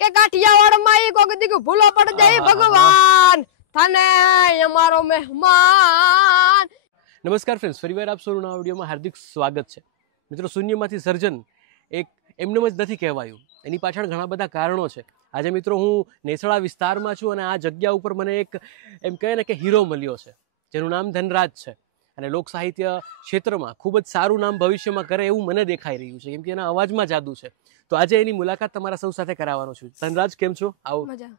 કે કાઠિયાવાડમાં ઈ કોક દીક ભૂલો પડ જાય ભગવાન થાને અમારો મહેમાન। નમસ્કાર ફ્રેન્ડ્સ, ફરીવાર આપ સૌનું નવા વિડીયોમાં હાર્દિક સ્વાગત છે। મિત્રો, શૂન્યમાંથી સર્જન એક એમનેમ જ નથી કહેવાયું, એની પાછળ ઘણા બધા કારણો છે। આજે મિત્રો હું નેસડા વિસ્તારમાં છું અને આ જગ્યા ઉપર મને એક એમ કહે ને કે હીરો મળ્યો છે, જેનું નામ ધનરાજ છે અને લોક સાહિત્ય ક્ષેત્રમાં ખૂબ જ સારું નામ ભવિષ્યમાં કરે એવું મને દેખાઈ રહ્યું છે, કેમ કે એના અવાજમાં જાદુ છે। તો આજે એની મુલાકાત તમારા સૌ સાથે કરાવવાનો છું। ધનરાજ, કેમ છો? આવો। મજા।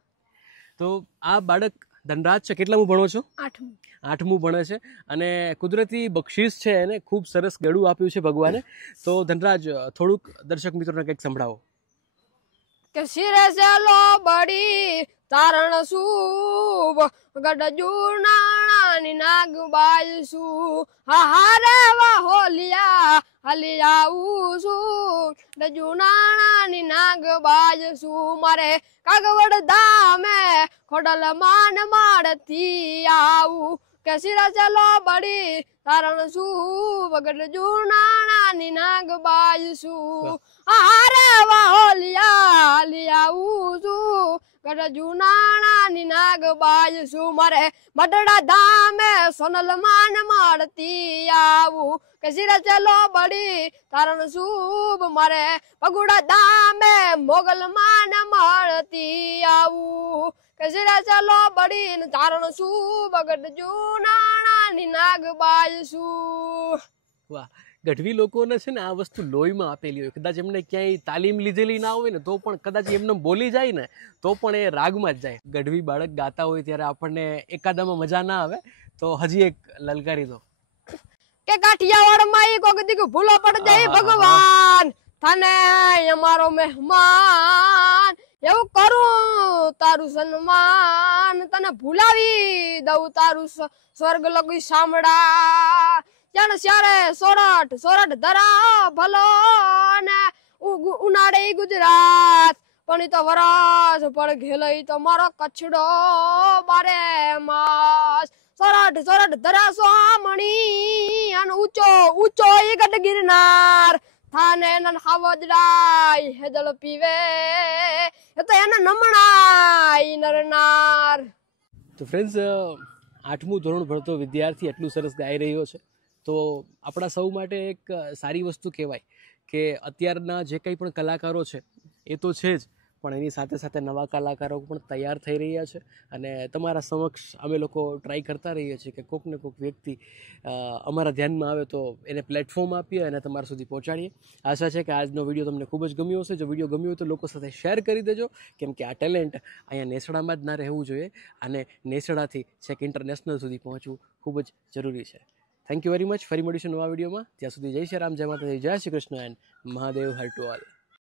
તો આ બાળક ધનરાજ છે, કેટલામું ભણો છો? 8મું। 8મું ભણે છે અને કુદરતી બક્ષિસ છે એને, ખૂબ સરસ ગળું આપ્યું છે ભગવાને। તો ધનરાજ, થોડુંક દર્શક મિત્રોને કંઈક સંભળાવો। કે શિરે સેલો બડી તારણ શુભ ગડજુ નાણાની નાગબાઈ શું હારે વાહોલિયા હલી આવું છું ગડજુ નાણાની નાગબાઈ શું મારે કાગવડ ધામે ખોડલ માન માડથી આવું કે શિરે સેલો બડી તારણ શુભ ગડજુ નાણાની નાગબાઈ શું હારે વાહોલિયા આવું છું ગડજુ નાણાની નાગબાઈ શું મારે મડડા ધામે સોનલ માન મળતી આવું કે શિરે ચલો બડી તારણ શુભ મારે પગુડા ધામે મોગલ માન મળતી આવું કે શિરે ચલો બડી તારણ શુભ ગડજુ નાણાની નાગબાઈ શું। વાહ! ગઢવી લોકોને છે ને આ વસ્તુ લોહીમાં આપેલી હોય, કદાચ એમને ક્યાંય તાલીમ લીધેલી ના હોય ને તો પણ કદાચ એમને બોલી જાય ને તો પણ એ રાગમાં જ જાય। ગઢવી બાળક ગાતા હોય ત્યારે આપણને એકાદામાં મજા ના આવે, તો હજી એક લલકારી દો। કે કાઠિયાવાડમાં ઈ કોક દીક ભૂલો પડ જાય ભગવાન થાને અમારો મહેમાન એવું કરું તારું સન્માન તને ભૂલાવી દઉં તારું સ્વર્ગ લગી સામડા જાણ સ્યારે સોરઠ ધરા ભલો ને ઉનાળે ગુજરાત પણ તો વરસ પડ ઘેલઈ તો મારો કચ્છડો બારે માસ સોરઠ ધરા સોમણી અને ઊંચો ઈ ગઢ ગિરનાર થાને નન હાવજરાય હેદળ પીવે એ તો એના નમણાય નરનાર। તો ફ્રેન્ડ્સ, 8મું ધોરણ ભણતો વિદ્યાર્થી એટલું સરસ ગાઈ રહ્યો છે તો આપણા સૌ માટે એક સારી વસ્તુ કહેવાય કે અત્યારના જે કંઈ પણ કલાકારો છે એ તો છે જ, પણ એની સાથે સાથે નવા કલાકારો પણ તૈયાર થઈ રહ્યા છે અને તમારા સમક્ષ અમે લોકો ટ્રાય કરતા રહીએ છીએ કે કોઈક ને કોઈક વ્યક્તિ અમારા ધ્યાનમાં આવે તો એને પ્લેટફોર્મ આપીએ અને તમારા સુધી પહોંચાડીએ। આશા છે કે આજનો વિડીયો તમને ખૂબ જ ગમ્યો હશે। જો વિડીયો ગમ્યો હોય તો લોકો સાથે શેર કરી દેજો, કેમ કે આ ટેલેન્ટ અહીંયા નેસડામાં જ ના રહેવું જોઈએ અને નેસડાથી છેક ઇન્ટરનેશનલ સુધી પહોંચવું ખૂબ જ જરૂરી છે। Thank you very much. ફરી મળીશું નવા વિડીયોમાં, ત્યાં સુધી જય શ્રી રામ, જય માતાજી, જય Shri Krishna and Mahadev her to all.